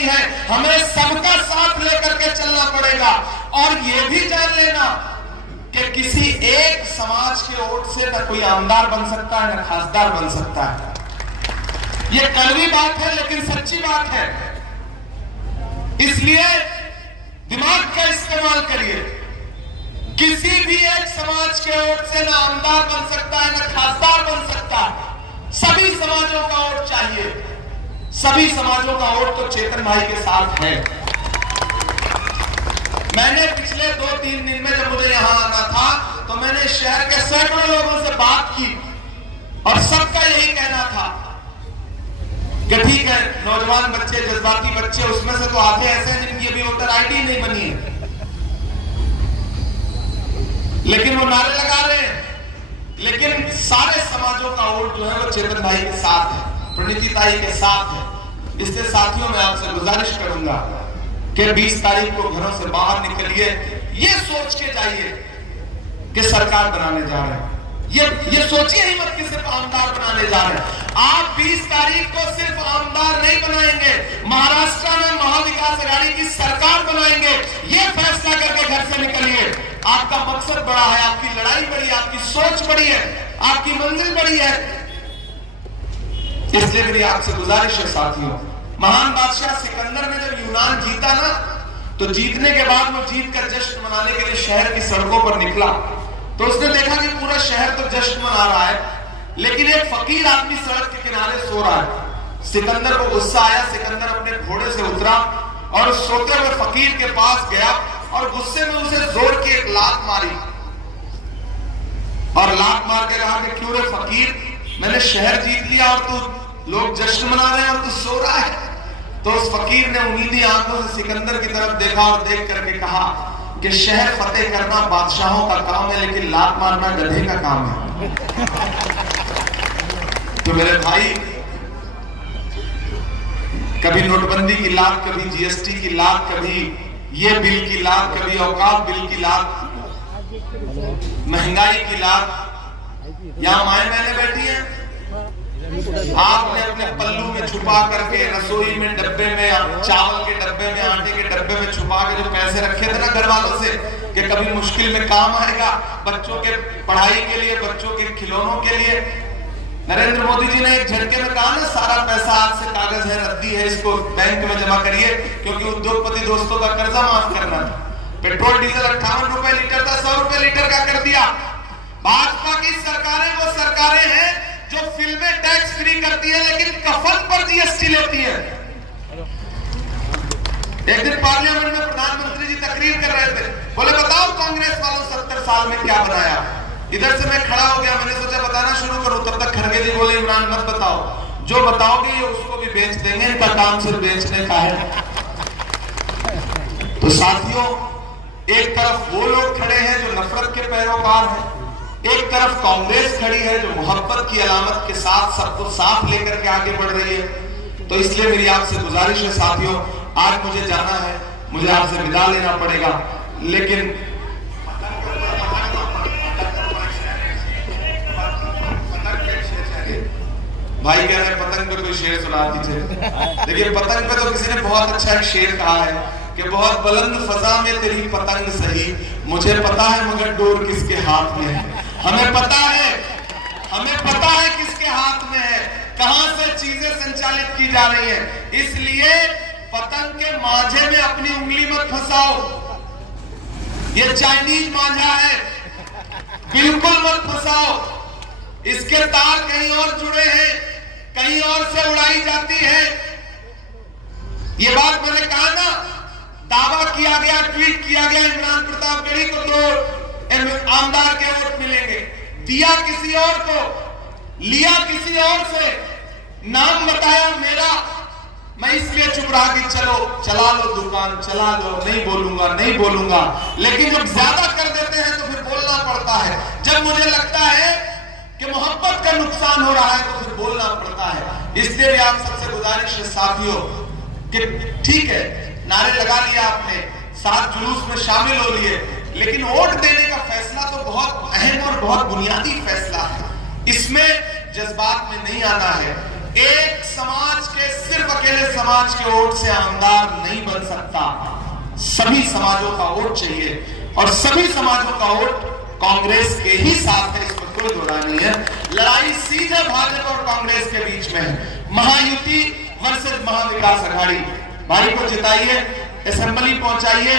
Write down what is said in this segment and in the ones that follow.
करनी है, हमें सबका साथ लेकर के चलना पड़ेगा। और ये भी जान लेना कि किसी एक समाज के वोट से न कोई आमदार बन सकता है, न खासदार बन सकता है। ये कड़वी बात है लेकिन सच्ची बात है। इसलिए दिमाग का इस्तेमाल करिए। किसी भी एक समाज के वोट से न आमदार बन सकता है, न खासदार बन सकता है। सभी समाजों का वोट चाहिए। सभी समाजों का वोट तो चेतन भाई के साथ है। मैंने पिछले 2-3 दिन में जब मुझे यहां आना था तो मैंने शहर के सैकड़ों लोगों से बात की और सबका यही कहना था कि ठीक है, नौजवान बच्चे, जज्बाती बच्चे, उसमें से तो आधे ऐसे हैं जिनकी अभी वोटर आईडी नहीं बनी है, लेकिन वो नारे लगा रहे हैं। लेकिन सारे समाजों का वोट जो है वो चेतन भाई के साथ है, प्रणीति ताई के साथ है। इसलिए साथियों, मैं आपसे गुजारिश करूंगा कि 20 तारीख को घरों से बाहर निकलिए, ये सोच के जाइए कि सरकार बनाने जा रहे हैं। ये सोचिए ही मत कि सिर्फ आमदार बनाने जा रहे हैं। आप 20 तारीख को सिर्फ आमदार नहीं बनाएंगे, महाराष्ट्र में महाविकास आघाड़ी की सरकार बनाएंगे। ये फैसला करके घर से निकलिए। आपका मकसद बड़ा है, आपकी लड़ाई बड़ी है, आपकी सोच बड़ी है, आपकी मंजिल बड़ी है। इसलिए मेरी आपसे गुजारिश है साथियों, महान बादशाह सिकंदर ने जब यूनान जीता ना, तो जीतने के बाद वो जीत का जश्न मनाने के लिए शहर की सड़कों पर निकला। तो उसने देखा कि पूरा शहर तो जश्न मना रहा है, लेकिन एक फकीर आदमी सड़क के किनारे सो रहा है। सिकंदर को गुस्सा आया। सिकंदर अपने घोड़े से उतरा और उस सोते हुए फकीर के पास गया और गुस्से में उसे जोर की एक लात मारी और लात मार के कहा कि क्यों रे फकीर, मैंने शहर जीत लिया और तू, लोग जश्न मना रहे हैं और तू सो रहा है। तो उस फकीर ने उम्मीदी आंखों से सिकंदर की तरफ देखा और देख करके कहा कि शहर फतेह करना बादशाहों का काम है, लेकिन लात मारना गधे का काम है। तो मेरे भाई, कभी नोटबंदी की लात, कभी जीएसटी की लात, कभी ये बिल की लात, कभी औकाफ बिल की लात, महंगाई की लात। यहां माए बहनें बैठी हैं, आपने अपने पल्लू में छुपा करके, रसोई में डब्बे में, चावल के डब्बे में, आटे के डब्बे में छुपा के जो पैसे रखे थे ना घर वालों से कि कभी मुश्किल में काम आएगा, बच्चों के पढ़ाई के लिए, बच्चों के खिलौनों के लिए। नरेंद्र मोदी जी ने एक झटके में कहा ना, सारा पैसा आज से कागज है, रद्दी है, इसको बैंक में जमा करिए, क्योंकि उद्योगपति दोस्तों का कर्जा माफ करना था। पेट्रोल डीजल 58 रुपए लीटर था, 100 रुपए लीटर का कर दिया। भाजपा की सरकारें वो सरकारें हैं जो फिल्में टैक्स फ्री करती है लेकिन कफन पर जीएसटी लेती है। एक दिन पार्लियामेंट में प्रधानमंत्री जी तकरीर कर रहे थे, बोले बताओ कांग्रेस वालों 70 साल में क्या बनाया। इधर से मैं खड़ा हो गया, मैंने सोचा बताना शुरू करूं, तब तक खड़गे जी बोले इमरान मत बताओ, जो बताओगे ये उसको भी बेच देंगे, इनका काम सिर्फ बेचने का है। तो साथियों, एक तरफ वो लोग खड़े हैं जो नफरत के पैरोकार हैं, एक तरफ कांग्रेस खड़ी है जो मोहब्बत की अलामत के साथ सबको साथ लेकर के आगे बढ़ रही है। तो इसलिए मेरी आपसे गुजारिश है साथियों, आज मुझे जाना है, मुझे आपसे विदा लेना पड़ेगा, लेकिन भाई कह रहे पतंग पे कोई शेर सुना दीजिए। देखिए, पतंग पे तो किसी ने बहुत अच्छा एक शेर कहा है कि बहुत बुलंद फजा में तेरी पतंग सही, मुझे पता है मगर डोर किसके हाथ में है। हमें पता है किसके हाथ में है, कहां से चीजें संचालित की जा रही है। इसलिए पतंग के मांझे में अपनी उंगली मत फंसाओ, ये चाइनीज मांझा है, बिल्कुल मत फंसाओ। इसके तार कहीं और जुड़े हैं, कहीं और से उड़ाई जाती है। ये बात मैंने कहा ना, दावा किया गया, ट्वीट किया गया इमरान प्रतापगढ़ी को तो आमदार के वोट मिलेंगे, दिया किसी और को, लिया किसी और से, नाम बताया मेरा। मैं इसलिए चुप रहा कि चलो चला लो दुकान, चला लो, नहीं बोलूंगा। लेकिन जब ज्यादा कर देते हैं तो फिर बोलना पड़ता है। जब मुझे लगता है कि मोहब्बत का नुकसान हो रहा है तो फिर बोलना पड़ता है। इसलिए भी आप सबसे गुजारिश है साथियों कि ठीक है, नारे लगा लिया आपने, साथ जुलूस में शामिल हो लिए, लेकिन वोट देने का फैसला तो बहुत अहम और बहुत बुनियादी फैसला है। इसमें जज्बात में नहीं आना है, एक समाज के, सिर्फ अकेले समाज के वोट से आमदार नहीं बन सकता, सभी समाजों का वोट चाहिए और सभी समाजों का वोट कांग्रेस के ही साथ है, इसमें कोई दो राय नहीं है। लड़ाई सीधे भाजपा और कांग्रेस के बीच में है, महायुति वर्सेस महाविकास अघाड़ी। भाई को जिताइए, असेंबली पहुंचाइए।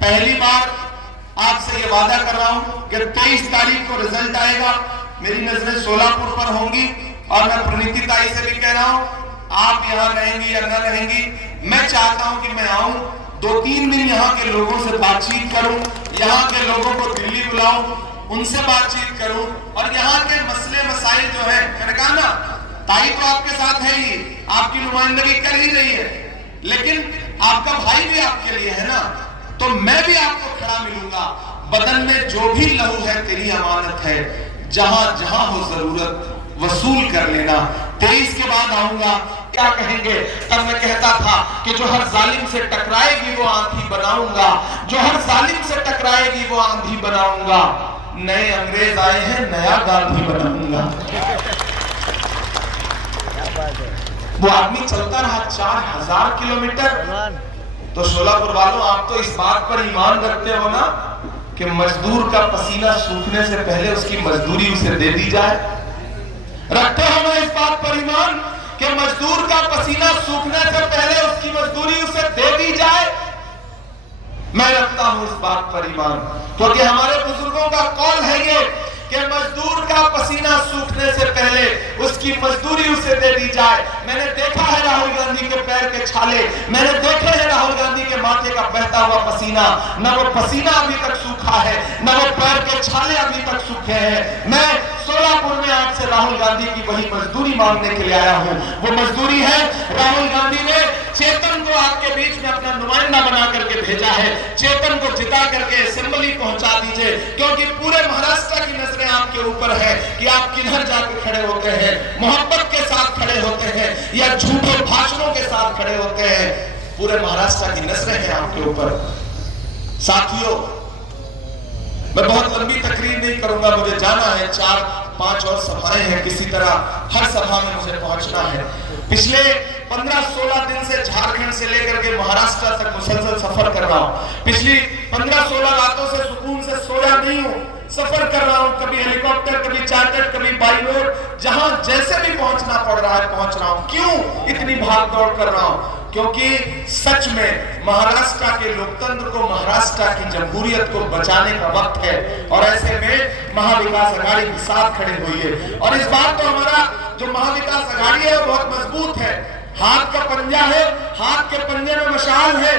पहली बार आपसे ये वादा कर रहा हूं कि 23 तारीख को रिजल्ट आएगा, मेरी नजरें सोलापुर पर होंगी और मैं प्रणीति ताई से भी कह रहा हूं, आप यहां रहेंगी या न रहेंगी, मैं चाहता हूं कि मैं आऊं, 2-3 दिन यहाँ के लोगों से बातचीत करूं, यहाँ के लोगों को दिल्ली बुलाऊं, उनसे बातचीत करूं और यहाँ के मसले मसाइल जो है, मैंने कहा ना ताई तो आपके साथ है ही, आपकी नुमाइंदगी कर ही रही है, लेकिन आपका भाई भी आपके लिए है ना, तो मैं भी आपको खड़ा मिलूंगा। बदन में जो भी लहू है तेरी अमानत है, जहां जहां हो जरूरत वसूल कर लेना। 23 के बाद आऊंगा, क्या कहेंगे? तब मैं कहता था कि जो हर जालिम से टकराएगी वो आंधी बनाऊंगा, जो हर जालिम से टकराएगी वो आंधी बनाऊंगा। नए अंग्रेज आए हैं, नया गांधी बनाऊंगा। वो आदमी चलता रहा 4000 किलोमीटर। तो सोलापुर वालों, आप तो इस बात पर ईमान रखते हो ना कि मजदूर का पसीना सूखने से पहले उसकी मजदूरी उसे दे दी जाए? रखते हो ना इस बात पर ईमान कि मजदूर का पसीना सूखने से पहले उसकी मजदूरी उसे दे दी जाए? मैं रखता हूं इस बात पर ईमान, क्योंकि हमारे बुजुर्गों का कौल है ये कि मजदूर का पसीना सूखने से पहले उसकी मजदूरी उसे दे दी जाए। मैंने देखा है राहुल गांधी के पैर के छाले, मैंने देखे हैं राहुल गांधी के माथे का बहता हुआ पसीना, न वो पसीना अभी तक सूखा है, न वो पैर के छाले अभी तक सूखे हैं। मैं सोलापुर में आपसे राहुल गांधी की वही मजदूरी मांगने के लिए आया हूं। वो मजदूरी है, राहुल गांधी ने चेतन को आपके बीच में अपना नुमाइंदा बना करके भेजा है, चेतन को जिता करके असेंबली पहुंचा दीजिए, क्योंकि पूरे महाराष्ट्र की नजरें आपके ऊपर है कि आप किधर जाकर खड़े होते हैं, मोहब्बत के साथ खड़े होते हैं या झूठे भाषणों के साथ खड़े होते हैं। पूरे महाराष्ट्र की नजरें हैं आपके ऊपर। साथियों, मैं बहुत लंबी तकरीर नहीं करूंगा, मुझे जाना है, 4-5 और सभाएं हैं, किसी तरह हर सभा में मुझे पहुंचना है। पिछले 15-16 दिन से झारखंड से लेकर के महाराष्ट्र तक मुसलसल सफर कर रहा हूं। पिछली 15-16 रातों से सुकून से सोया नहीं हूं, सफर कर रहा हूं, कभी हेलीकॉप्टर, कभी चार्टर, कभी बाई रोड, जहां जैसे भी पहुंचना पड़ रहा है पहुंच रहा हूं। क्यों इतनी भाग दौड़ कर रहा हूं? क्योंकि सच में महाराष्ट्र के लोकतंत्र को, महाराष्ट्र की जमहूरियत को बचाने का वक्त है और ऐसे में महाविकास अघाड़ी के साथ खड़े हुई है। और इस बात तो हमारा जो महाविकास अघाड़ी है वो बहुत मजबूत है, हाथ का पंजा है, हाथ के पंजे में मशाल है।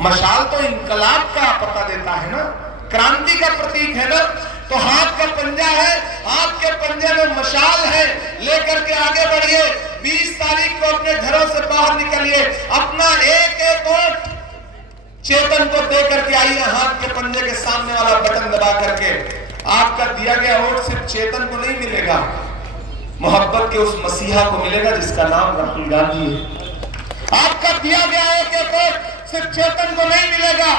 मशाल तो इनकलाब का पता देता है ना, क्रांति का प्रतीक है ना, तो हाथ का पंजा है, हाथ के पंजे में मशाल है, लेकर के आगे बढ़िए। 20 तारीख को अपने घरों से बाहर निकलिए, अपना एक वोट चेतन को दे करके आइए, हाथ के पंजे के सामने वाला बटन दबा करके। आपका दिया गया वोट सिर्फ चेतन को नहीं मिलेगा, मोहब्बत के उस मसीहा को मिलेगा जिसका नाम राहुल गांधी है। आपका दिया गया एक वोट सिर्फ चेतन को नहीं मिलेगा,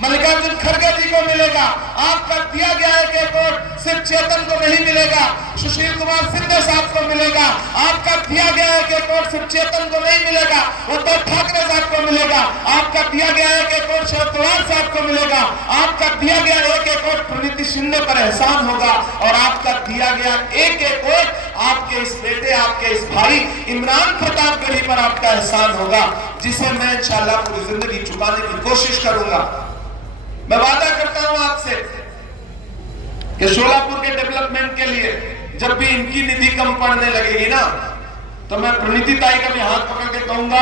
मल्लिकार्जुन खड़गे जी को मिलेगा। आपका दिया गया एक वोट सिर्फ चेतन को नहीं मिलेगा, सुशील कुमार सिंधे साहब को मिलेगा। आपका दिया गया एक वोट सिर्फ चेतन को नहीं मिलेगा, उद्धव ठाकरे साहब को मिलेगा। आपका दिया गया एक वोट शरद पवार साहब को मिलेगा। आपका दिया गया एक वोट प्रणीति शिंदे पर एहसान होगा और आपका दिया गया एक वोट आपके इस बेटे, आपके इस भाई इमरान प्रतापगढ़ी पर आपका एहसान होगा, जिसे मैं इंशाल्लाह पूरी जिंदगी चुकाने की कोशिश करूंगा। मैं वादा करता हूं आपसे कि सोलापुर के डेवलपमेंट के लिए जब भी इनकी निधि कम पड़ने लगेगी ना, तो मैं प्रणीति ताई का भी हाथ पकड़ के कहूंगा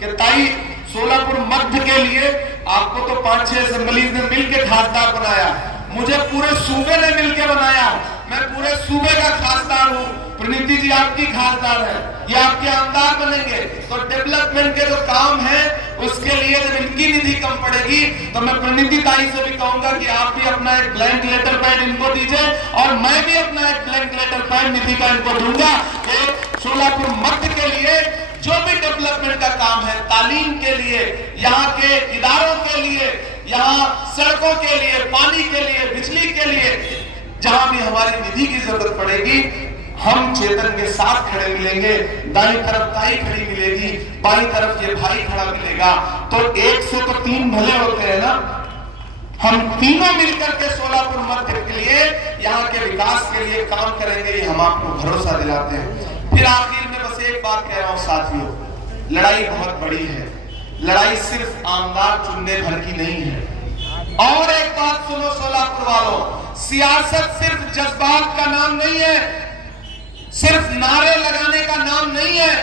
कि ताई, सोलापुर मध्य के लिए आपको तो 5-6 असेंबली ने मिलकर खासदार बनाया, मुझे पूरे सूबे ने मिलकर बनाया, मैं पूरे सूबे का खासदार हूं। प्रणीति जी आपकी खासदार है, ये आपके आमदार बनेंगे। तो डेवलपमेंट के जो काम है उसके लिए जब इनकी निधि कम पड़ेगी तो मैं प्रणीति ताई से भी कहूंगा कि आप भी अपना एक ब्लैंक लेटर पैड इनको दीजिए और मैं भी अपना एक ब्लैंक लेटर पैड निधि का इनको दूंगा कि सोलापुर मध्य के लिए जो भी डेवलपमेंट का काम है, तालीम के लिए, यहाँ के इदारों के लिए, यहाँ सड़कों के लिए, पानी के लिए, बिजली के लिए, जहां भी हमारी निधि की जरूरत पड़ेगी हम चेतन के साथ खड़े मिलेंगे, दाईं तरफ ताई खड़ी मिलेगी, बाईं तरफ ये भाई खड़ा मिलेगा, तो एक से तो तीन भले होते हैं ना। हम तीनों मिलकर के सोलापुर मध्य के लिए, यहाँ के विकास के लिए काम करेंगे, ये हम आपको भरोसा दिलाते हैं। फिर आखिर में बस एक बात कह रहा हूं साथियों, लड़ाई बहुत बड़ी है, लड़ाई सिर्फ आमदार चुनने भर की नहीं है। और एक बात सुनो सोलापुर वालों, सियासत सिर्फ जज्बात का नाम नहीं है, सिर्फ नारे लगाने का नाम नहीं है।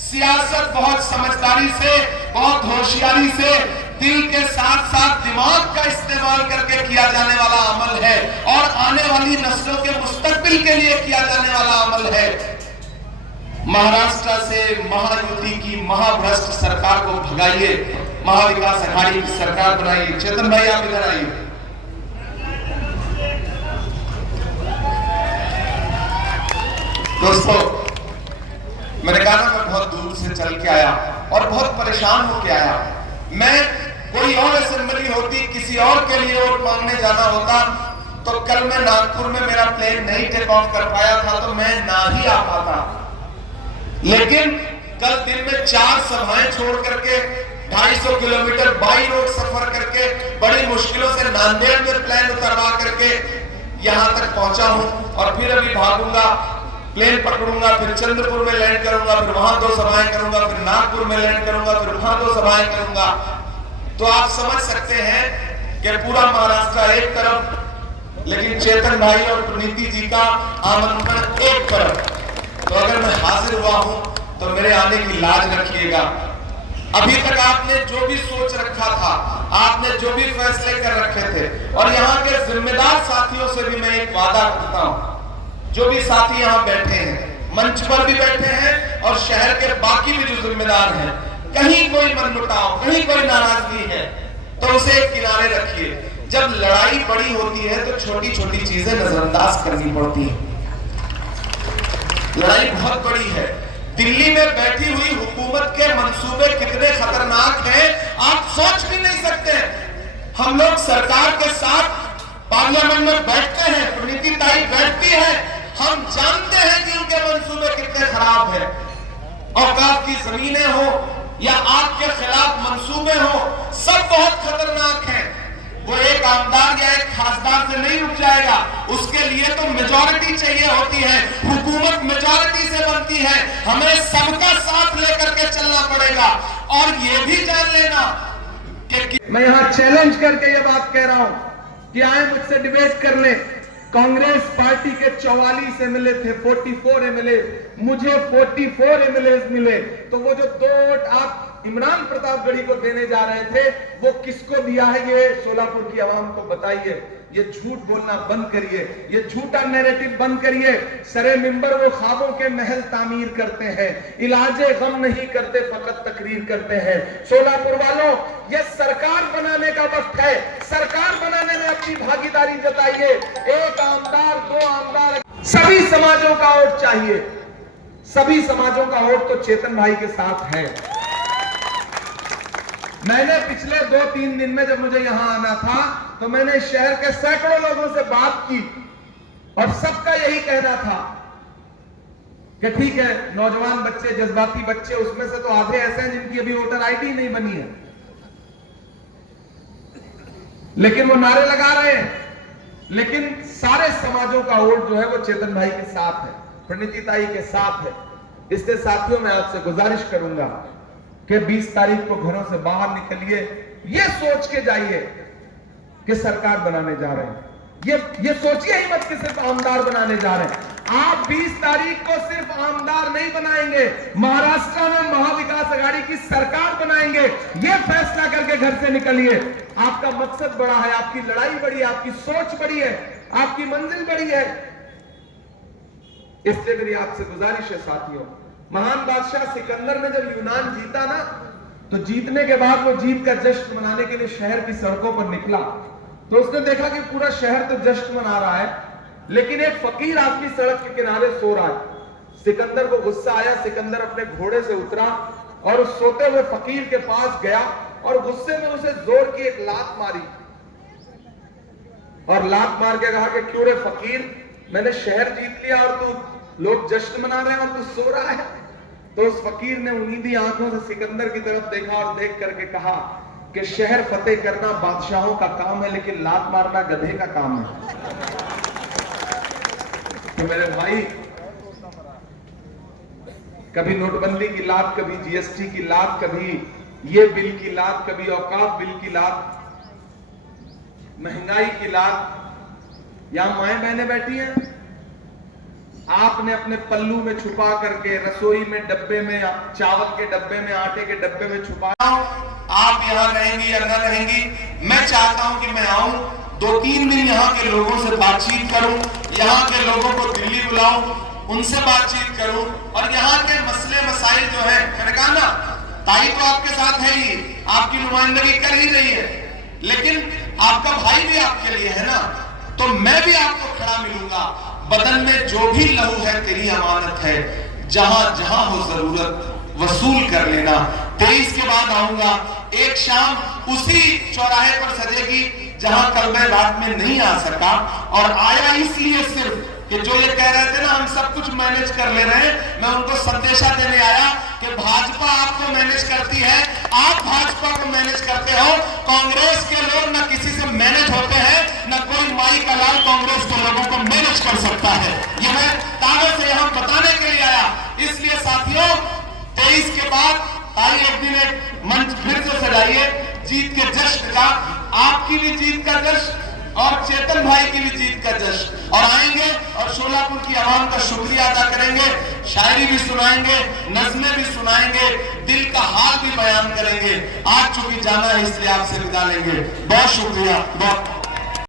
सियासत बहुत समझदारी से, बहुत होशियारी से, दिल के साथ साथ दिमाग का इस्तेमाल करके किया जाने वाला अमल है, और आने वाली नस्लों के मुस्तकबिल के लिए किया जाने वाला अमल है। महाराष्ट्र से महायुति की महाभ्रष्ट सरकार को भगाइए, महाविकास आघाड़ी की सरकार बनाइए। चेतन भाई आप इधर आइए। दोस्तों, मैंने कहा ना, मैं बहुत दूर से चल के आया और बहुत परेशान होके आया। मैं कोई और असेंबली होती, किसी और के लिए वोट मांगने जाना होता, तो कल मैं नागपुर में मेरा प्लेन नहीं टेक ऑफ कर पाया था, तो मैं ना ही आ पाता। लेकिन कल दिन में 4 सभाएं छोड़ करके 250 किलोमीटर बाई रोड सफर करके बड़ी मुश्किलों से नांदेड़ में प्लेन उतरवा करके यहां तक पहुंचा हूं, और फिर अभी भागूंगा, प्लेन पकड़ूंगा, फिर चंद्रपुर में लैंड करूंगा, फिर वहां 2 सभाएं करूंगा, फिर नागपुर में लैंड करूंगा, फिर वहां 2 सभाएं करूंगा। तो आप समझ सकते हैं कि पूरा महाराष्ट्र एक तरफ, लेकिन चेतन भाई और प्रणीति जी का आमंत्रण एक तरफ। तो अगर मैं हाजिर हुआ हूं तो मेरे आने की लाज रखिएगा। अभी तक आपने जो भी सोच रखा था, आपने जो भी फैसले कर रखे थे, और यहाँ के जिम्मेदार साथियों से भी मैं एक वादा करता हूं, जो भी साथी यहाँ बैठे हैं, मंच पर भी बैठे हैं, और शहर के बाकी भी जो जिम्मेदार हैं, कहीं कोई मनमुटाव, कहीं कोई नाराजगी है तो उसे एक किनारे रखिए। जब लड़ाई बड़ी होती है तो छोटी छोटी चीजें नजरअंदाज करनी पड़ती हैं। लड़ाई बहुत बड़ी है। दिल्ली में बैठी हुई हुकूमत के मंसूबे कितने खतरनाक हैं, आप सोच भी नहीं सकते। हम लोग सरकार के साथ पार्लियामेंट में बैठते हैं, प्रणीति ताई बैठती है, हम जानते हैं कि उनके मंसूबे कितने खराब हैं। औकात की जमीनें हो या आग के खिलाफ मंसूबे हो, सब बहुत खतरनाक हैं। वो एक आमदार या एक खासदार से नहीं रुक जाएगा, उसके लिए तो मेजॉरिटी चाहिए होती है, हुकूमत मेजॉरिटी से बनती है। हमें सबका साथ लेकर के चलना पड़ेगा। और ये भी जान लेना कि मैं यहां चैलेंज करके ये बात कह रहा हूं कि आए मुझसे डिबेट करने। कांग्रेस पार्टी के 44 एमएलए थे, 44 एमएलए, मुझे 44 एमएलए मिले। तो वो जो 2 वोट आप इमरान प्रतापगढ़ी को देने जा रहे थे, वो किसको दिया है, ये सोलापुर की आवाम को बताइए। ये झूठ बोलना बंद करिए, ये झूठा नैरेटिव बंद करिए। सरे मिंबर वो ख्वाबों के महल तामीर करते हैं, इलाजे गम नहीं करते, फकत तकरीर करते हैं। सोलापुर वालों, ये सरकार बनाने का वक्त है, सरकार बनाने में अपनी भागीदारी जताइए। 1 आमदार, 2 आमदार, सभी समाजों का वोट चाहिए। सभी समाजों का वोट तो चेतन भाई के साथ है। मैंने पिछले 2-3 दिन में जब मुझे यहां आना था, तो मैंने शहर के सैकड़ों लोगों से बात की, और सबका यही कहना था कि ठीक है, नौजवान बच्चे, जज्बाती बच्चे, उसमें से तो आधे ऐसे हैं जिनकी अभी वोटर आईडी नहीं बनी है, लेकिन वो नारे लगा रहे हैं। लेकिन सारे समाजों का वोट जो है वो चेतन भाई के साथ है, प्रणीति ताई के साथ है। इसलिए साथियों, मैं आपसे गुजारिश करूंगा कि 20 तारीख को घरों से बाहर निकलिए, ये सोच के जाइए कि सरकार बनाने जा रहे हैं। ये सोचिए ही मत कि सिर्फ आमदार बनाने जा रहे हैं। आप 20 तारीख को सिर्फ आमदार नहीं बनाएंगे, महाराष्ट्र में महाविकास आघाड़ी की सरकार बनाएंगे। ये फैसला करके घर से निकलिए। आपका मकसद बड़ा है, आपकी लड़ाई बड़ी है, आपकी सोच बड़ी है, आपकी मंजिल बड़ी है। इसलिए मेरी आपसे गुजारिश है साथियों, महान बादशाह सिकंदर ने जब यूनान जीता ना, तो जीतने के बाद वो जीत का जश्न मनाने के लिए शहर की सड़कों पर निकला। तो उसने देखा कि पूरा शहर तो जश्न मना रहा है, लेकिन एक फकीर आदमी सड़क के किनारे सो रहा है। सिकंदर को गुस्सा आया, सिकंदर अपने घोड़े से उतरा और उस सोते हुए फकीर के पास गया और गुस्से में उसे जोर की एक लात मारी, और लात मार के कहा कि क्यों रे फकीर, मैंने शहर जीत लिया और तू लोग जश्न मना रहे हैं और तू सो रहा है। तो उस फकीर ने उम्मीदी आंखों से सिकंदर की तरफ देखा और देख करके कहा कि शहर फतेह करना बादशाहों का काम है, लेकिन लात मारना गधे का काम है। तो मेरे भाई, कभी नोटबंदी की लात, कभी जीएसटी की लात, कभी ये बिल की लात, कभी औकाफ बिल की लात, महंगाई की लात। यहां माएं बहनें बैठी हैं, आपने अपने पल्लू में छुपा करके रसोई में डब्बे में, चावल के डब्बे में, आटे के डब्बे में छुपा। आप यहां रहेंगी या न रहेंगी, मैं चाहता हूं कि मैं आऊं, 2-3 दिन यहां के लोगों से बातचीत करूं, यहां के लोगों को दिल्ली बुलाऊं, उनसे बातचीत करूं और यहां के मसले मसाइल जो है, मैंने कहा ना, ताई तो आपके साथ है ही, आपकी नुमाइंदगी कर ही रही है, लेकिन आपका भाई भी आपके लिए है ना, तो मैं भी आपको खड़ा मिलूंगा। बदन में जो भी लहू है तेरी अमानत है, जहां जहां हो जरूरत वसूल कर लेना। 23 के बाद आऊंगा, एक शाम उसी चौराहे पर सजेगी जहां कल मैं रात में नहीं आ सका, और आया इसलिए सिर्फ कि जो ये कह रहे थे ना हम सब कुछ मैनेज कर ले रहे हैं, मैं उनको संदेशा देने आया कि भाजपा आपको मैनेज करती है, आप भाजपा को मैनेज करते हो। कांग्रेस के लोग न किसी से मैनेज होते हैं, न कोई माई का लाल कांग्रेस के लोगों को मैनेज कर सकता है। ये मैं ताकत से यहां बताने के लिए आया। इसलिए साथियों, 23 के बाद ताई एक दिन एक मंच फिर से सजाइए जीत के जश्न का, आपकी भी जीत का जश्न और चेतन भाई की भी जीत का जश्न, और आएंगे और शोलापुर की आवाम का शुक्रिया अदा करेंगे, शायरी भी सुनाएंगे, नज़्में भी सुनाएंगे, दिल का हाल भी बयान करेंगे। आज चूंकि जाना है इसलिए आपसे विदा लेंगे। बहुत शुक्रिया। बहुत